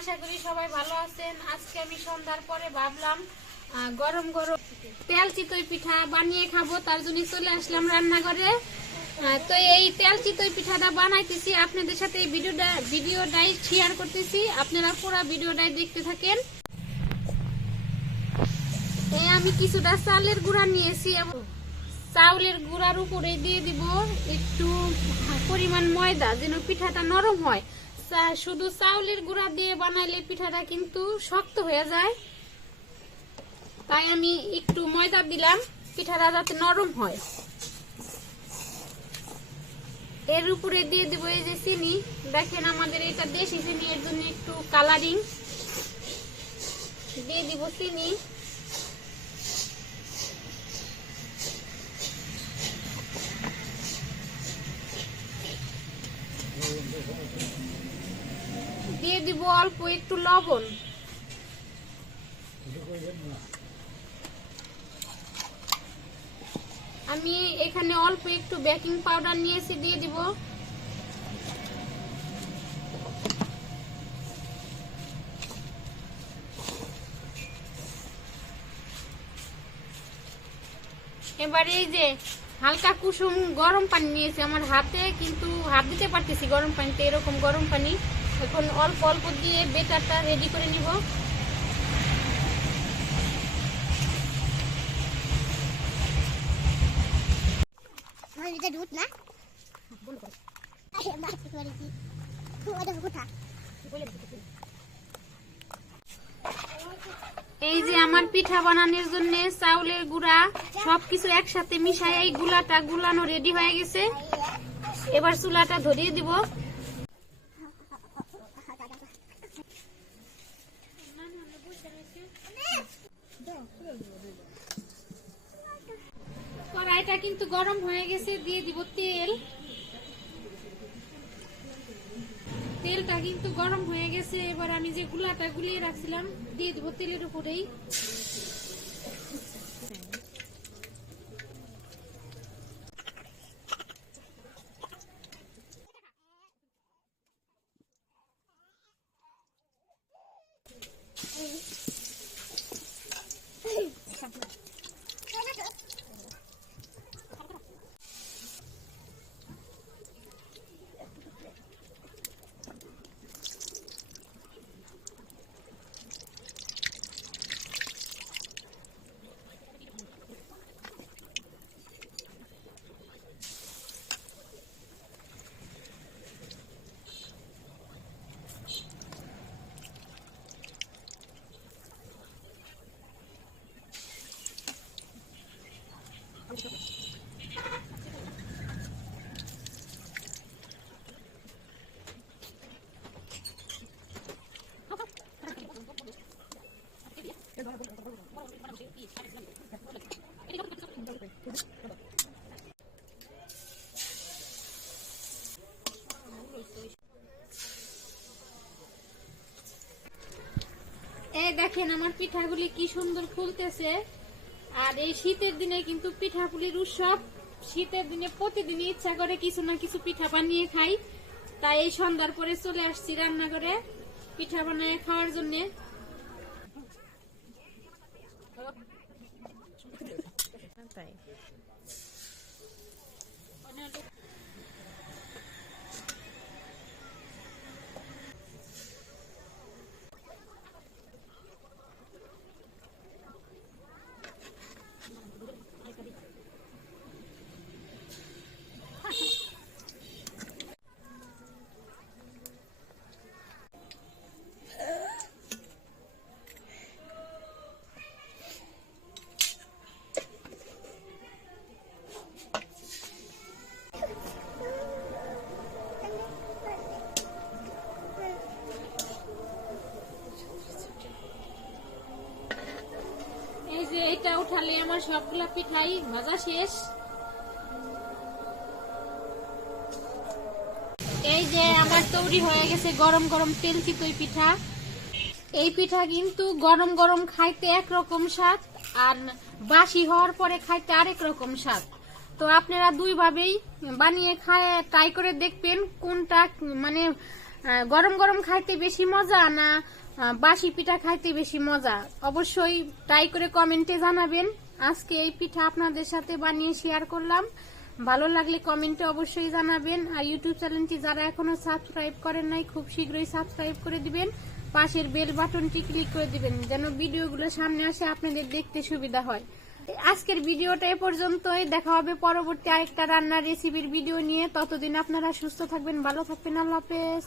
আশা করি সবাই ভালো আছেন। আজকে আমি সন্ধ্যার পরে ভাবলাম গরম গরম তেল চিতই পিঠা বানিয়ে খাবো, তার জন্য চলে আসলাম রান্নাঘরে। তো এই তেল চিতই পিঠাটা বানাইতেছি, আপনাদের সাথে এই ভিডিওটাই শেয়ার করতেছি। আপনারা পুরো ভিডিওটাই দেখতে থাকেন। আমি কিছুটা চালের গুঁড়া নিয়েছি, চাউলের গুঁড়ার উপরে দিয়ে দিব একটু পরিমাণ ময়দা, যেন পিঠাটা নরম হয়। শুধু চাউলের গুঁড়া দিয়ে বানাইলে পিঠাটা কিন্তু শক্ত হয়ে যায়, তাই আমি একটু ময়দা দিলাম পিঠাটা যাতে নরম হয়। এর উপরে দিয়ে দিব এই যে চিনি, দেখেন আমাদের এটা দেশি চিনি, এর জন্য একটু কালারিং দিয়ে দিব চিনি। দিয়ে দিব অল্প একটু লবণ। আমি এখানে অল্প একটু বেকিং পাউডার নিয়েছি, দিয়ে দিব। এবারে এই যে হালকা কুসুম গরম পানি নিয়েছি, আমার হাতে কিন্তু হাত দিতে পারতেছি গরম পানিতে, এরকম গরম পানি। এখন অল্প অল্প দিয়ে বেটারটা রেডি করে নিব। এই যে আমার পিঠা বানানোর জন্য চাউলের গুঁড়া সবকিছু একসাথে মিশাই এই গুলাটা গুলানো রেডি হয়ে গেছে। এবার চুলাটা ধরিয়ে দিব। কড়াইটা কিন্তু গরম হয়ে গেছে, দিয়ে দিব তেল। তেলটা কিন্তু গরম হয়ে গেছে। এবার আমি যে গুলাটা গুলিয়ে রাখছিলাম দিয়ে দিব তেলের উপরেই। এই দেখেন আমার পিঠাগুলি কি সুন্দর ফুলতেছে। আর এই শীতের দিনে কিন্তু পিঠাপুলির উৎসব। শীতের দিনে প্রতিদিনই ইচ্ছা করে কিছু না কিছু পিঠা বানিয়ে খাই, তাই এই সন্ধ্যার পরে চলে আসছি রান্নাঘরে পিঠা বানিয়ে খাওয়ার জন্য। এটা উঠালে আমার সবগুলা পিঠাই ভাজা শেষ। এই যে আমার তৈরি হয়ে গেছে গরম গরম তেল চিতই পিঠা। এই পিঠা কিন্তু গরম গরম খাইতে একরকম স্বাদ, আর বাসি হওয়ার পরে খাইতে আরেক রকম স্বাদ। তো আপনারা দুই ভাবেই বানিয়ে ট্রাই করে দেখবেন কোনটা মানে গরম গরম খাইতে বেশি মজা না বাসি পিঠা খাইতে বেশি মজা, অবশ্যই ট্রাই করে কমেন্টে জানাবেন। আজকে এই পিঠা আপনাদের সাথে বানিয়ে শেয়ার করলাম, ভালো লাগলে কমেন্টে অবশ্যই জানাবেন। আর ইউটিউব চ্যানেলটি যারা এখনো সাবস্ক্রাইব করেন নাই খুব শীঘ্রই সাবস্ক্রাইব করে দিবেন, পাশের বেল বাটনটি ক্লিক করে দিবেন যেন ভিডিওগুলো সামনে আসে আপনাদের দেখতে সুবিধা হয়। আজকের ভিডিওটা এ পর্যন্তই, দেখা হবে পরবর্তী আরেকটা রান্নার রেসিপির ভিডিও নিয়ে। ততদিন আপনারা সুস্থ থাকবেন, ভালো থাকবেন, আল্লাহ হাফেজ।